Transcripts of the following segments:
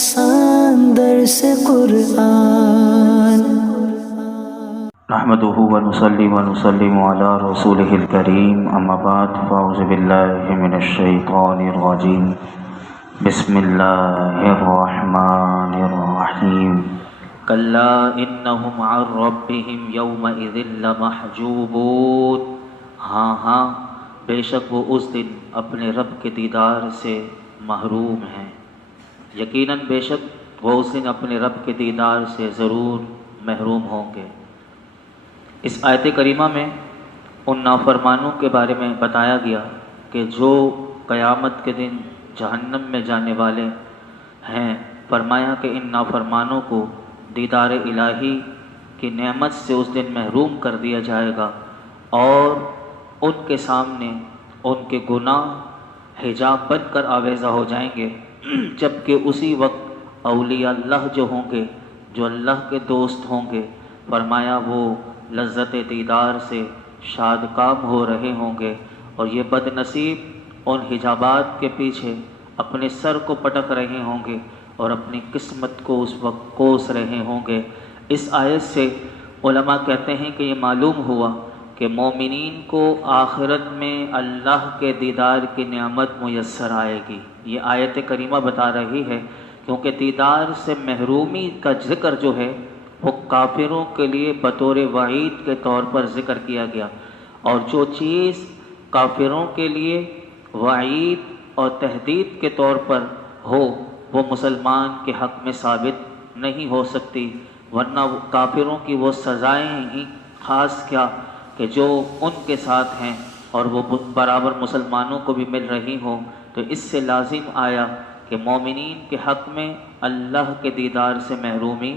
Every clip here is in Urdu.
آسان درس قرآن۔ نحمده ونصلي ونسلم على رسوله الكريم، اما بعد فاعوذ باللہ من الشیطان الرجیم، بسم اللہ الرحمن الرحیم۔ کلا انہم عن ربہم یومئذ لمحجوبون، ہاں بے شک وہ اس دن اپنے رب کے دیدار سے محروم ہیں، یقیناً بے شک وہ اس دن اپنے رب کے دیدار سے ضرور محروم ہوں گے۔ اس آیت کریمہ میں ان نافرمانوں کے بارے میں بتایا گیا کہ جو قیامت کے دن جہنم میں جانے والے ہیں۔ فرمایا کہ ان نافرمانوں کو دیدار الہی کی نعمت سے اس دن محروم کر دیا جائے گا، اور ان کے سامنے ان کے گناہ حجاب بن کر آویزہ ہو جائیں گے، جبکہ اسی وقت اولیاء اللہ جو ہوں گے، جو اللہ کے دوست ہوں گے، فرمایا وہ لذت دیدار سے شاد کام ہو رہے ہوں گے، اور یہ بد نصیب ان حجابات کے پیچھے اپنے سر کو پٹک رہے ہوں گے اور اپنی قسمت کو اس وقت کوس رہے ہوں گے۔ اس آیت سے علماء کہتے ہیں کہ یہ معلوم ہوا کہ مومنین کو آخرت میں اللہ کے دیدار کی نعمت میسر آئے گی۔ یہ آیت کریمہ بتا رہی ہے، کیونکہ دیدار سے محرومی کا ذکر جو ہے وہ کافروں کے لیے بطور وعید کے طور پر ذکر کیا گیا، اور جو چیز کافروں کے لیے وعید اور تہدید کے طور پر ہو وہ مسلمان کے حق میں ثابت نہیں ہو سکتی، ورنہ کافروں کی وہ سزائیں ہی خاص کیا کہ جو ان کے ساتھ ہیں اور وہ برابر مسلمانوں کو بھی مل رہی ہوں۔ تو اس سے لازم آیا کہ مومنین کے حق میں اللہ کے دیدار سے محرومی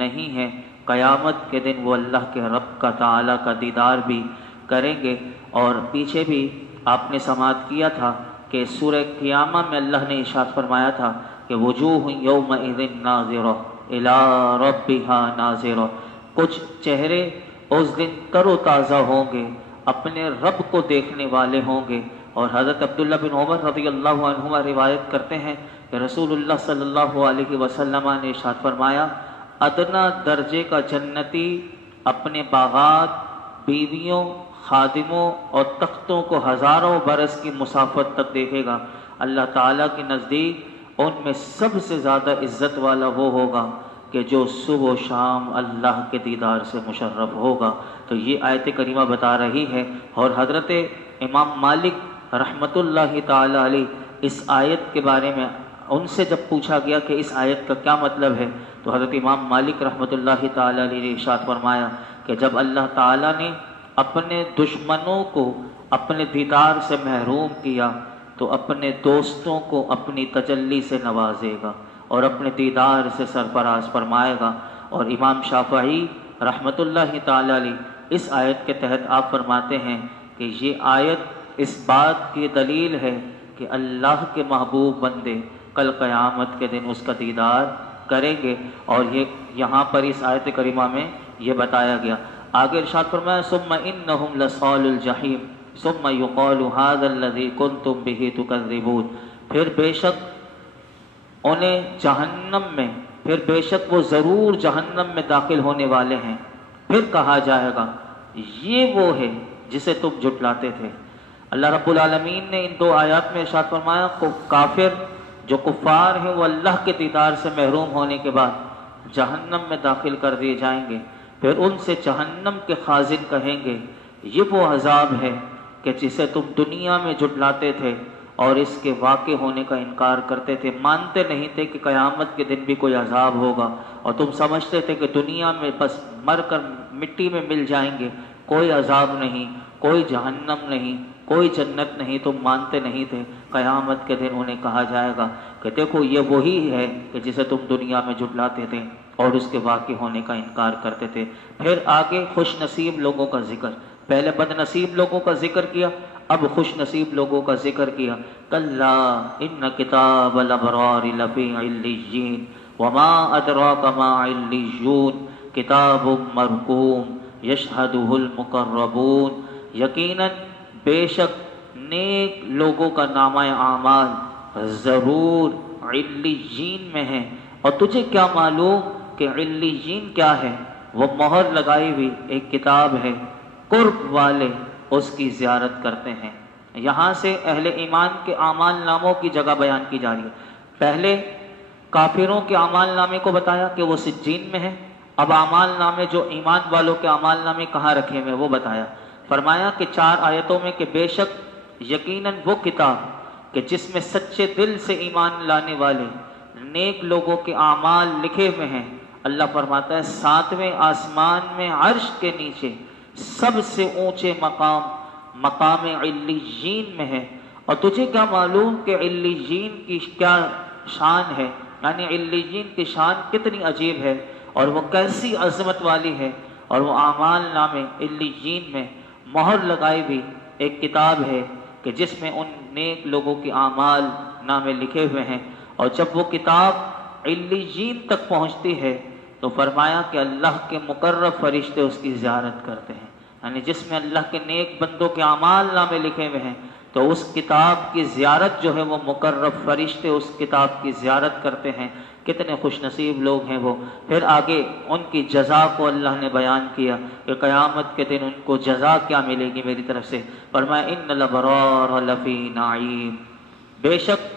نہیں ہے، قیامت کے دن وہ اللہ کے رب کا تعالیٰ کا دیدار بھی کریں گے۔ اور پیچھے بھی آپ نے سماعت کیا تھا کہ سورہ قیامہ میں اللہ نے ارشاد فرمایا تھا کہ وجوہ یومئذ ناظرہ الی ربہا ناظرہ، کچھ چہرے اس دن تر و تازہ ہوں گے، اپنے رب کو دیکھنے والے ہوں گے۔ اور حضرت عبداللہ بن عمر رضی اللہ عنہما روایت کرتے ہیں کہ رسول اللہ صلی اللہ علیہ وسلم نے ارشاد فرمایا، ادنا درجے کا جنتی اپنے باغات، بیویوں، خادموں اور تختوں کو ہزاروں برس کی مسافت تک دیکھے گا۔ اللہ تعالیٰ کے نزدیک ان میں سب سے زیادہ عزت والا وہ ہوگا کہ جو صبح و شام اللہ کے دیدار سے مشرف ہوگا۔ تو یہ آیت کریمہ بتا رہی ہے۔ اور حضرت امام مالک رحمۃ اللہ تعالی علیہ اس آیت کے بارے میں ان سے جب پوچھا گیا کہ اس آیت کا کیا مطلب ہے، تو حضرت امام مالک رحمۃ اللہ تعالی علیہ نے ارشاد فرمایا کہ جب اللہ تعالیٰ نے اپنے دشمنوں کو اپنے دیدار سے محروم کیا تو اپنے دوستوں کو اپنی تجلی سے نوازے گا اور اپنے دیدار سے سرفراز فرمائے گا۔ اور امام شافعی رحمۃ اللہ تعالی علیہ اس آیت کے تحت آپ فرماتے ہیں کہ یہ آیت اس بات کی دلیل ہے کہ اللہ کے محبوب بندے کل قیامت کے دن اس کا دیدار کریں گے۔ اور یہ یہاں پر اس آیت کریمہ میں یہ بتایا گیا۔ آگے ارشاد فرمایا ثم انہم لصال الجحیم ثم یقال ھذا الذی کنتم بہ تکذبون، پھر بے شک انہیں جہنم میں، پھر بے شک وہ ضرور جہنم میں داخل ہونے والے ہیں، پھر کہا جائے گا یہ وہ ہے جسے تم جھٹلاتے تھے۔ اللہ رب العالمین نے ان دو آیات میں ارشاد فرمایا کافر جو کفار ہیں وہ اللہ کے دیدار سے محروم ہونے کے بعد جہنم میں داخل کر دیے جائیں گے، پھر ان سے جہنم کے خازن کہیں گے یہ وہ عذاب ہے کہ جسے تم دنیا میں جھٹلاتے تھے اور اس کے واقع ہونے کا انکار کرتے تھے، مانتے نہیں تھے کہ قیامت کے دن بھی کوئی عذاب ہوگا، اور تم سمجھتے تھے کہ دنیا میں بس مر کر مٹی میں مل جائیں گے، کوئی عذاب نہیں، کوئی جہنم نہیں، کوئی جنت نہیں، تم مانتے نہیں تھے۔ قیامت کے دن انہیں کہا جائے گا کہ دیکھو یہ وہی ہے کہ جسے تم دنیا میں جھٹلاتے تھے اور اس کے واقع ہونے کا انکار کرتے تھے۔ پھر آگے خوش نصیب لوگوں کا ذکر، پہلے بد نصیب لوگوں کا ذکر کیا، اب خوش نصیب لوگوں کا ذکر کیا۔ کلا ان کتاب الابرار لفی علیین وما ادراک ما علیون کتاب مرقوم یشہدہ المقربون، یقیناً بے شک نیک لوگوں کا نامہ اعمال ضرور علیین میں ہے۔ اور تجھے کیا معلوم کہ علیین کیا ہے؟ وہ مہر لگائی ہوئی ایک کتاب ہے، قرب والے اس کی زیارت کرتے ہیں۔ یہاں سے اہل ایمان کے اعمال ناموں کی جگہ بیان کی جا رہی ہے۔ پہلے کافروں کے اعمال نامے کو بتایا کہ وہ سجین میں ہے، اب اعمال نامے جو ایمان والوں کے اعمال نامے کہاں رکھے ہوئے وہ بتایا۔ فرمایا کہ 4 آیتوں میں کہ بے شک یقیناً وہ کتاب کہ جس میں سچے دل سے ایمان لانے والے نیک لوگوں کے اعمال لکھے ہوئے ہیں، اللہ فرماتا ہے 7ویں آسمان میں عرش کے نیچے سب سے اونچے مقام علیین میں ہے۔ اور تجھے کیا معلوم کہ علیین کی کیا شان ہے، یعنی علیین کی شان کتنی عجیب ہے اور وہ کیسی عظمت والی ہے۔ اور وہ اعمال نامے علیین میں مہر لگائی ہوئی ایک کتاب ہے کہ جس میں ان نیک لوگوں کے اعمال نامے لکھے ہوئے ہیں۔ اور جب وہ کتاب علیین تک پہنچتی ہے تو فرمایا کہ اللہ کے مقرب فرشتے اس کی زیارت کرتے ہیں، یعنی جس میں اللہ کے نیک بندوں کے اعمال نامے لکھے ہوئے ہیں تو اس کتاب کی زیارت جو ہے وہ مقرب فرشتے اس کتاب کی زیارت کرتے ہیں۔ کتنے خوش نصیب لوگ ہیں وہ۔ پھر آگے ان کی جزا کو اللہ نے بیان کیا کہ قیامت کے دن ان کو جزا کیا ملے گی میری طرف سے۔ فرمایا ان الابرار لفی نعیم، بے شک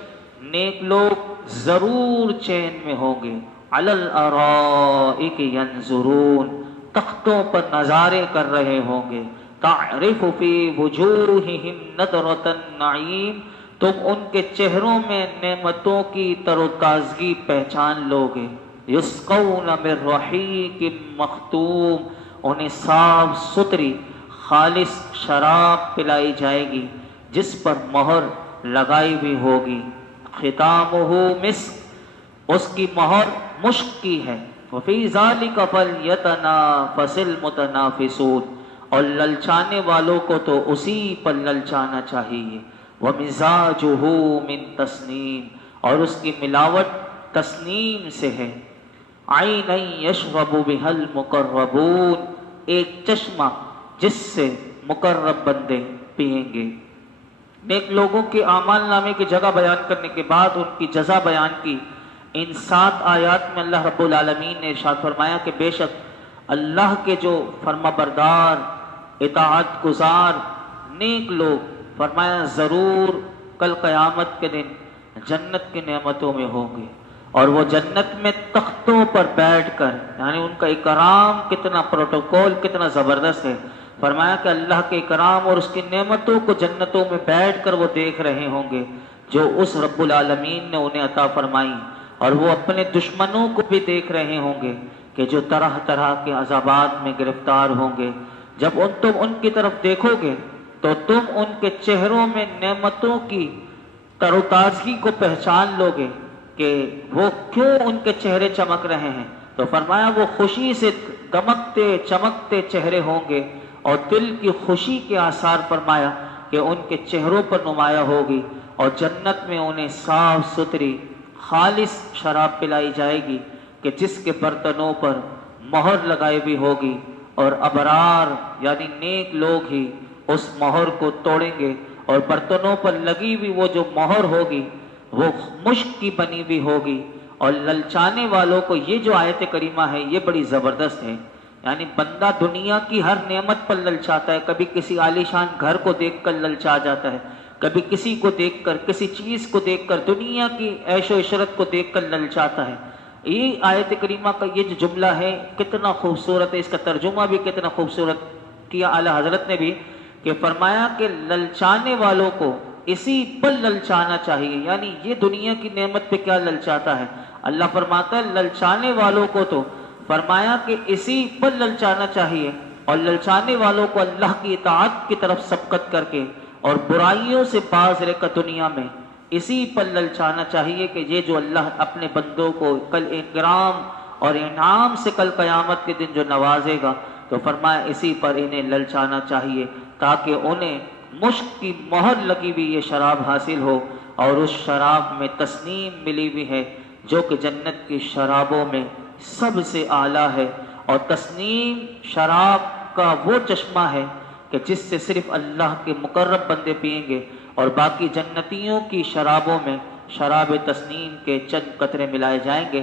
نیک لوگ ضرور چین میں ہوں گے، علی الارائک ینظرون، تختوں پر نظارے کر رہے ہوں گے، تعرف فی وجوہہم نضرۃ النعیم، تم ان کے چہروں میں نعمتوں کی تر و تازگی پہچان لوگے، یسقون من رحیق مختوم، انہیں صاف ستھری خالص شراب پلائی جائے گی جس پر مہر لگائی ہوئی ہوگی، ختامہ مسک، اس کی مہر مشک کی ہے، وفی ذالک فلیتنافس المتنافسون، اور للچانے والوں کو تو اسی پر للچانا چاہیے، ومزاجہ من تسنیم، اور اس کی ملاوٹ تسنیم سے ہے، عینا یشرب بہا المقربون، ایک چشمہ جس سے مقرب بندے پئیں گے۔ نیک لوگوں کے اعمال نامے کی جگہ بیان کرنے کے بعد ان کی جزا بیان کی۔ ان 7 آیات میں اللہ رب العالمین نے ارشاد فرمایا کہ بے شک اللہ کے جو فرما بردار اطاعت گزار نیک لوگ، فرمایا ضرور کل قیامت کے دن جنت کی نعمتوں میں ہوں گے، اور وہ جنت میں تختوں پر بیٹھ کر، یعنی ان کا اکرام کتنا پروٹوکول کتنا زبردست ہے۔ فرمایا کہ اللہ کے اکرام اور اس کی نعمتوں کو جنتوں میں بیٹھ کر وہ دیکھ رہے ہوں گے جو اس رب العالمین نے انہیں عطا فرمائی، اور وہ اپنے دشمنوں کو بھی دیکھ رہے ہوں گے کہ جو طرح طرح کے عذابات میں گرفتار ہوں گے۔ جب تم ان کی طرف دیکھو گے تو تم ان کے چہروں میں نعمتوں کی تر و تازگی کو پہچان لو گے کہ وہ کیوں ان کے چہرے چمک رہے ہیں۔ تو فرمایا وہ خوشی سے دمکتے چمکتے چہرے ہوں گے، اور دل کی خوشی کے آثار فرمایا کہ ان کے چہروں پر نمایاں ہوگی، اور جنت میں انہیں صاف ستھری خالص شراب پلائی جائے گی کہ جس کے برتنوں پر مہر لگائی بھی ہوگی، اور ابرار یعنی نیک لوگ ہی اس مہر کو توڑیں گے، اور برتنوں پر لگی ہوئی وہ جو مہر ہوگی وہ مشک کی بنی ہوئی ہوگی۔ اور للچانے والوں کو یہ جو آیت کریمہ ہے یہ بڑی زبردست ہے، یعنی بندہ دنیا کی ہر نعمت پر للچاتا ہے، کبھی کسی عالیشان گھر کو دیکھ کر للچا جاتا ہے، کبھی کسی کو دیکھ کر کسی چیز کو دیکھ کر دنیا کی عیش و عشرت کو دیکھ کر للچاتا ہے۔ یہ آیت کریمہ کا یہ جو جملہ ہے کتنا خوبصورت ہے، اس کا ترجمہ بھی کتنا خوبصورت کیا اعلیٰ حضرت نے بھی، کہ فرمایا کہ للچانے والوں کو اسی پر للچانا چاہیے، یعنی یہ دنیا کی نعمت پہ کیا للچاتا ہے، اللہ فرماتا ہے للچانے والوں کو تو فرمایا کہ اسی پر للچانا چاہیے، اور للچانے والوں کو اللہ کی اطاعت کی طرف سبقت کر کے اور برائیوں سے باز رہ کر دنیا میں اسی پر للچانا چاہیے کہ یہ جو اللہ اپنے بندوں کو کل اکرام اور انعام سے کل قیامت کے دن جو نوازے گا، تو فرمایا اسی پر انہیں للچانا چاہیے تاکہ انہیں مشک کی مہر لگی ہوئی یہ شراب حاصل ہو، اور اس شراب میں تسنیم ملی ہوئی ہے جو کہ جنت کی شرابوں میں سب سے اعلیٰ ہے، اور تسنیم شراب کا وہ چشمہ ہے کہ جس سے صرف اللہ کے مقرب بندے پئیں گے، اور باقی جنتیوں کی شرابوں میں شراب تسنیم کے چند قطرے ملائے جائیں گے۔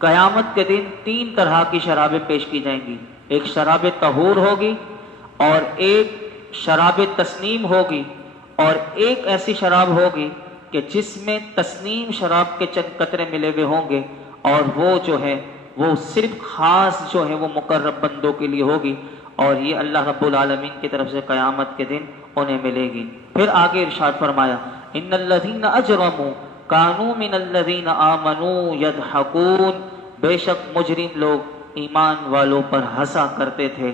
قیامت کے دن 3 طرح کی شرابیں پیش کی جائیں گی، ایک شراب طہور ہوگی، اور ایک شراب تسنیم ہوگی، اور ایک ایسی شراب ہوگی کہ جس میں تسنیم شراب کے چند قطرے ملے ہوئے ہوں گے، اور وہ جو ہے وہ صرف خاص جو ہے وہ مقرب بندوں کے لیے ہوگی، اور یہ اللہ رب العالمین کی طرف سے قیامت کے دن انہیں ملے گی۔ پھر آگے ارشاد فرمایا ان الذین اجرموا کانوا من الذین آمنوا یضحکون، بے شک مجرم لوگ ایمان والوں پر ہنسا کرتے تھے۔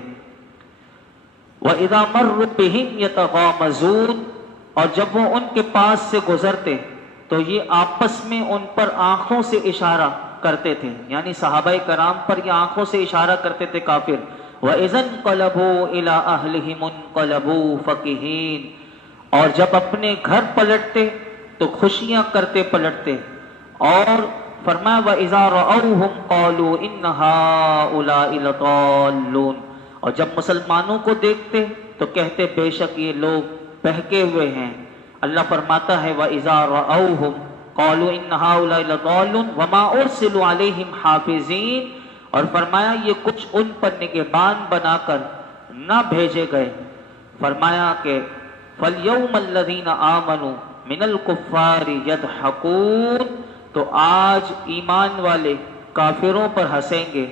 وَإِذَا مَرُّوا بِهِمْ يَتَغَامَزُونَ، اور جب وہ ان کے پاس سے گزرتے تو یہ آپس میں ان پر آنکھوں سے اشارہ کرتے تھے، یعنی صحابہ کرام پر یہ آنکھوں سے اشارہ کرتے تھے کافر۔ وَإِذَا انقلبوا إِلَىٰ أَهْلِهِمُ انقلبوا فَكِهِينَ، اور جب اپنے گھر پلٹتے تو خوشیاں کرتے پلٹتے۔ اور فرمایا وَإِذَا رَأَوْهُمْ قَالُوا إِنَّ هَٰؤُلَاءِ لَضَالُّونَ، اور جب مسلمانوں کو دیکھتے تو کہتے بے شک یہ لوگ بہکے ہوئے ہیں۔ اللہ فرماتا ہے وَإِذَا رَأَوْهُمْ قَالُوا إِنَّ هَٰؤُلَاءِ لَضَالُّونَ وَمَا أُرْسِلُوا عَلَيْهِمْ حَافِظِينَ، اور فرمایا یہ کچھ ان پر نگہبان بنا کر نہ بھیجے گئے۔ فرمایا کہ فَالْيَوْمَ الَّذِينَ آمَنُوا مِنَ الْكُفَّارِ يَضْحَكُونَ، تو آج ایمان والے کافروں پر ہنسیں گے،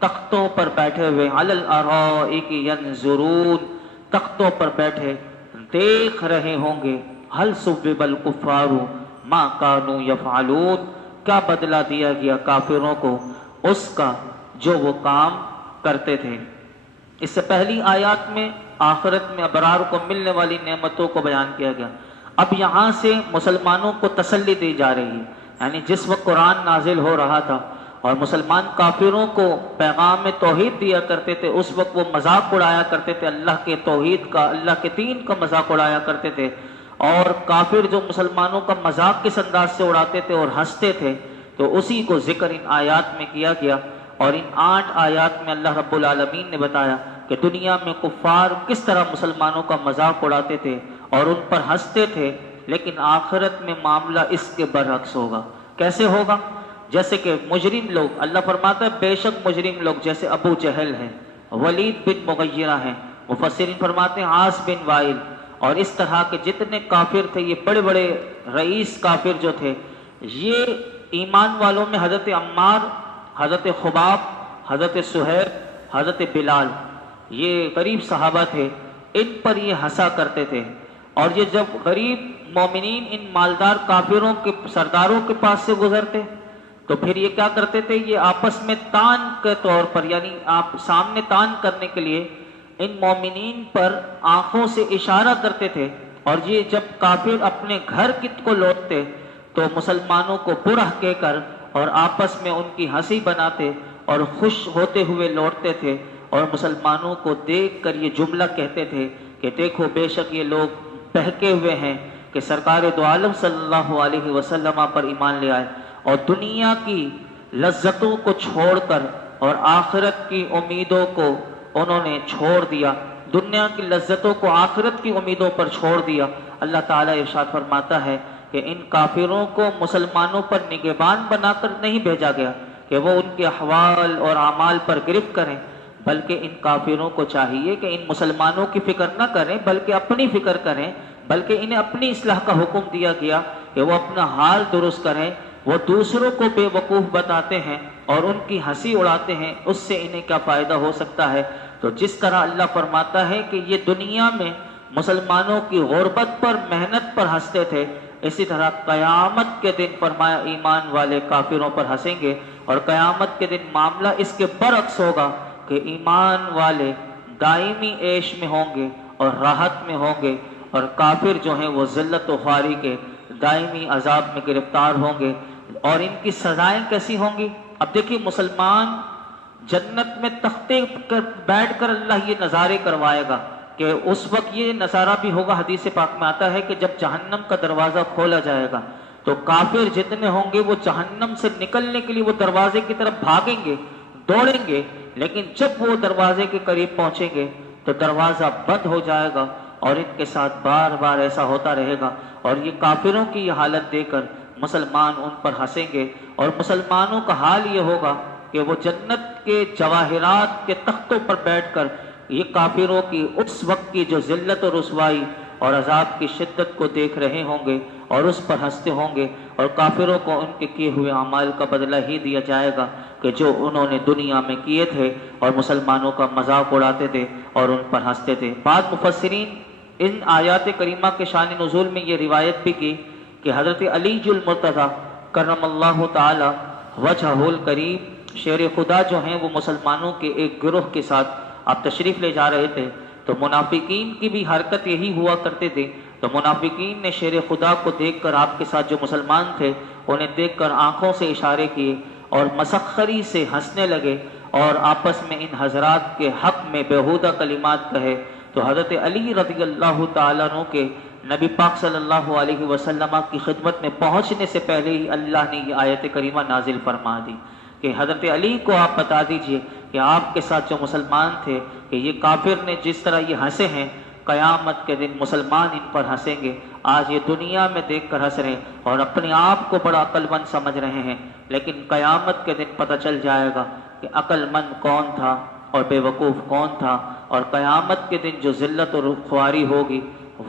تختوں پر بیٹھے ہوئے، عَلَى الْأَرَائِكِ يَنظُرُونَ، تختوں پر بیٹھے دیکھ رہے ہوں گے، هَلْ ثُوِّبَ الْكُفَّارُ مَا كَانُوا يَفْعَلُونَ، کیا بدلہ دیا گیا کافروں کو اس کا جو وہ کام کرتے تھے۔ اس سے پہلی آیات میں آخرت میں ابرار کو ملنے والی نعمتوں کو بیان کیا گیا۔ اب یہاں سے مسلمانوں کو تسلی دی جا رہی ہے، یعنی جس وقت قرآن نازل ہو رہا تھا اور مسلمان کافروں کو پیغام توحید دیا کرتے تھے، اس وقت وہ مذاق اڑایا کرتے تھے اللہ کے توحید کا، اللہ کے دین کا مذاق اڑایا کرتے تھے، اور کافر جو مسلمانوں کا مذاق کس انداز سے اڑاتے تھے اور ہنستے تھے، تو اسی کو ذکر ان آیات میں کیا گیا۔ اور ان 8 آیات میں اللہ رب العالمین نے بتایا کہ دنیا میں کفار کس طرح مسلمانوں کا مذاق اڑاتے تھے اور ان پر ہنستے تھے، لیکن آخرت میں معاملہ اس کے برعکس ہوگا۔ کیسے ہوگا؟ جیسے کہ مجرم لوگ، اللہ فرماتا ہے بے شک مجرم لوگ جیسے ابو جہل ہیں، ولید بن مغیرہ ہیں، مفسرین فرماتے ہیں عاص بن وائل، اور اس طرح کے جتنے کافر تھے، یہ بڑے بڑے رئیس کافر جو تھے، یہ ایمان والوں میں حضرت عمار، حضرت خباب، حضرت سہیب، حضرت بلال، یہ غریب صحابہ تھے، ان پر یہ ہنسا کرتے تھے۔ اور یہ جب غریب مومنین ان مالدار کافروں کے سرداروں کے پاس سے گزرتے تو پھر یہ کیا کرتے تھے، یہ آپس میں تان کے طور پر، یعنی آپ سامنے تان کرنے کے لیے ان مومنین پر آنکھوں سے اشارہ کرتے تھے، اور یہ جب کافر اپنے گھر کو لوٹتے تو مسلمانوں کو برہ کہہ کر اور آپس میں ان کی ہنسی بناتے اور خوش ہوتے ہوئے لوٹتے تھے، اور مسلمانوں کو دیکھ کر یہ جملہ کہتے تھے کہ دیکھو بے شک یہ لوگ بہکے ہوئے ہیں کہ سرکار دو عالم صلی اللہ علیہ وسلم پر ایمان لے آئے، اور دنیا کی لذتوں کو چھوڑ کر اور آخرت کی امیدوں کو انہوں نے چھوڑ دیا، دنیا کی لذتوں کو آخرت کی امیدوں پر چھوڑ دیا۔ اللہ تعالیٰ ارشاد فرماتا ہے کہ ان کافروں کو مسلمانوں پر نگہبان بنا کر نہیں بھیجا گیا کہ وہ ان کے احوال اور اعمال پر گرفت کریں، بلکہ ان کافروں کو چاہیے کہ ان مسلمانوں کی فکر نہ کریں بلکہ اپنی فکر کریں، بلکہ انہیں اپنی اصلاح کا حکم دیا گیا کہ وہ اپنا حال درست کریں۔ وہ دوسروں کو بے وقوف بتاتے ہیں اور ان کی ہنسی اڑاتے ہیں، اس سے انہیں کیا فائدہ ہو سکتا ہے؟ تو جس طرح اللہ فرماتا ہے کہ یہ دنیا میں مسلمانوں کی غربت پر، محنت پر ہنستے تھے، اسی طرح قیامت کے دن فرمایا ایمان والے کافروں پر ہنسیں گے، اور قیامت کے دن معاملہ اس کے برعکس ہوگا کہ ایمان والے دائمی عیش میں ہوں گے اور راحت میں ہوں گے، اور کافر جو ہیں وہ ذلت و خواری کے دائمی عذاب میں گرفتار ہوں گے۔ اور ان کی سزائیں کیسی ہوں گی؟ اب دیکھیے مسلمان جنت میں تختے پر بیٹھ کر اللہ یہ نظارے کروائے گا کہ اس وقت یہ نظارہ بھی ہوگا، حدیث پاک میں آتا ہے کہ جب جہنم کا دروازہ کھولا جائے گا تو کافر جتنے ہوں گے وہ جہنم سے نکلنے کے لیے وہ دروازے کی طرف بھاگیں گے، دوڑیں گے، لیکن جب وہ دروازے کے قریب پہنچیں گے تو دروازہ بند ہو جائے گا، اور ان کے ساتھ بار بار ایسا ہوتا رہے گا۔ اور یہ کافروں کی یہ حالت دیکھ کر مسلمان ان پر ہنسیں گے، اور مسلمانوں کا حال یہ ہوگا کہ وہ جنت کے جواہرات کے تختوں پر بیٹھ کر یہ کافروں کی اس وقت کی جو ذلت و رسوائی اور عذاب کی شدت کو دیکھ رہے ہوں گے اور اس پر ہنستے ہوں گے، اور کافروں کو ان کے کیے ہوئے اعمال کا بدلہ ہی دیا جائے گا کہ جو انہوں نے دنیا میں کیے تھے اور مسلمانوں کا مذاق اڑاتے تھے اور ان پر ہنستے تھے۔ بعض مفسرین ان آیات کریمہ کے شان نزول میں یہ روایت بھی کی کہ حضرت علی المرتضیٰ کرم اللہ تعالی وجہہ الکریم شیر خدا جو ہیں وہ مسلمانوں کے ایک گروہ کے ساتھ آپ تشریف لے جا رہے تھے، تو منافقین کی بھی حرکت یہی ہوا کرتے تھے، تو منافقین نے شیر خدا کو دیکھ کر آپ کے ساتھ جو مسلمان تھے انہیں دیکھ کر آنکھوں سے اشارے کیے اور مسخری سے ہنسنے لگے اور آپس میں ان حضرات کے حق میں بیہودہ کلمات کہے۔ تو حضرت علی رضی اللہ تعالیٰ عنہ کے نبی پاک صلی اللہ علیہ وسلم کی خدمت میں پہنچنے سے پہلے ہی اللہ نے یہ آیت کریمہ نازل فرما دی کہ حضرت علی کو آپ بتا دیجئے کہ آپ کے ساتھ جو مسلمان تھے کہ یہ کافر نے جس طرح یہ ہنسے ہیں، قیامت کے دن مسلمان ان پر ہنسیں گے۔ آج یہ دنیا میں دیکھ کر ہنس رہے ہیں اور اپنے آپ کو بڑا عقل مند سمجھ رہے ہیں، لیکن قیامت کے دن پتہ چل جائے گا کہ عقل مند کون تھا اور بے وقوف کون تھا، اور قیامت کے دن جو ذلت اور خواری ہوگی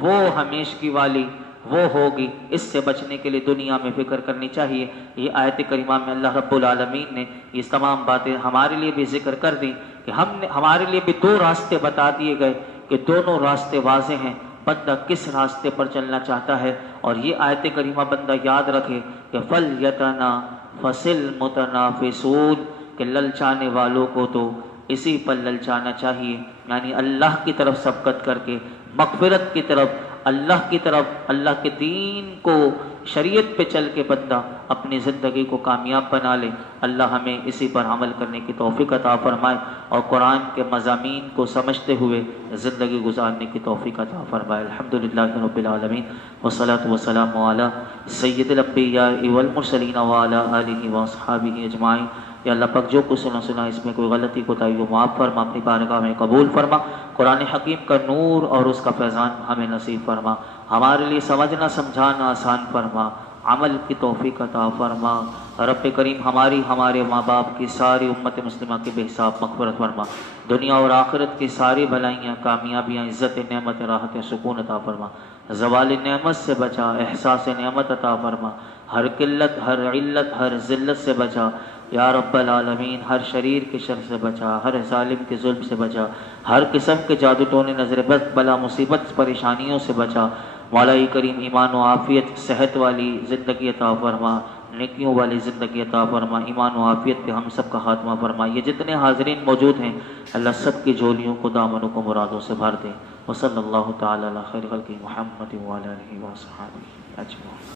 وہ ہمیشگی والی وہ ہوگی۔ اس سے بچنے کے لیے دنیا میں فکر کرنی چاہیے۔ یہ آیت کریمہ میں اللہ رب العالمین نے یہ تمام باتیں ہمارے لیے بھی ذکر کر دی کہ ہمارے لیے بھی دو راستے بتا دیے گئے کہ دونوں راستے واضح ہیں، بندہ کس راستے پر چلنا چاہتا ہے۔ اور یہ آیت کریمہ بندہ یاد رکھے کہ فَلْيَتَنَافَسِ الْمُتَنَافِسُونَ کہ للچانے والوں کو تو اسی پر للچانا چاہیے، یعنی اللہ کی طرف سبقت کر کے، مغفرت کی طرف، اللہ کے دین کو شریعت پہ چل کے بندہ اپنی زندگی کو کامیاب بنا لے۔ اللہ ہمیں اسی پر عمل کرنے کی توفیق عطا فرمائے اور قرآن کے مضامین کو سمجھتے ہوئے زندگی گزارنے کی توفیق عطا فرمائے۔ الحمدللہ رب العالمین والصلاة والسلام علی سید الانبیاء والمرسلین وعلی آلہ واصحابہ اجمعین۔ یا اللہ پاک جو کچھ سنا اس میں کوئی غلطی کوتاہی وہ معاف فرما، اپنی بارگاہ میں قبول فرما، قرآن حکیم کا نور اور اس کا فیضان ہمیں نصیب فرما، ہمارے لیے سمجھنا سمجھانا آسان فرما، عمل کی توفیق عطا فرما۔ رب کریم ہمارے ماں باپ کی ساری امت مسلمہ کے بے حساب مغفرت فرما، دنیا اور آخرت کی ساری بھلائیاں کامیابیاں عزت نعمت راحت سکون عطا فرما، زوال نعمت سے بچا، احساس نعمت عطا فرما، ہر قلت ہر علت ہر ذلت سے بچا یا رب العالمین، ہر شریر کے شر سے بچا، ہر ظالم کے ظلم سے بچا، ہر قسم کے جادو ٹونے نظر بد بلا مصیبت پریشانیوں سے بچا۔ مولا کریم ایمان و عافیت صحت والی زندگی عطا فرما، نیکیوں والی زندگی عطا فرما، ایمان و عافیت پہ ہم سب کا خاتمہ فرما۔ یہ جتنے حاضرین موجود ہیں اللہ سب کی جھولیوں کو دامنوں کو مرادوں سے بھر دے۔ وصلی اللہ تعالی علی خیر خلقہ محمد وعلی آلہ وصحبہ اجمعین۔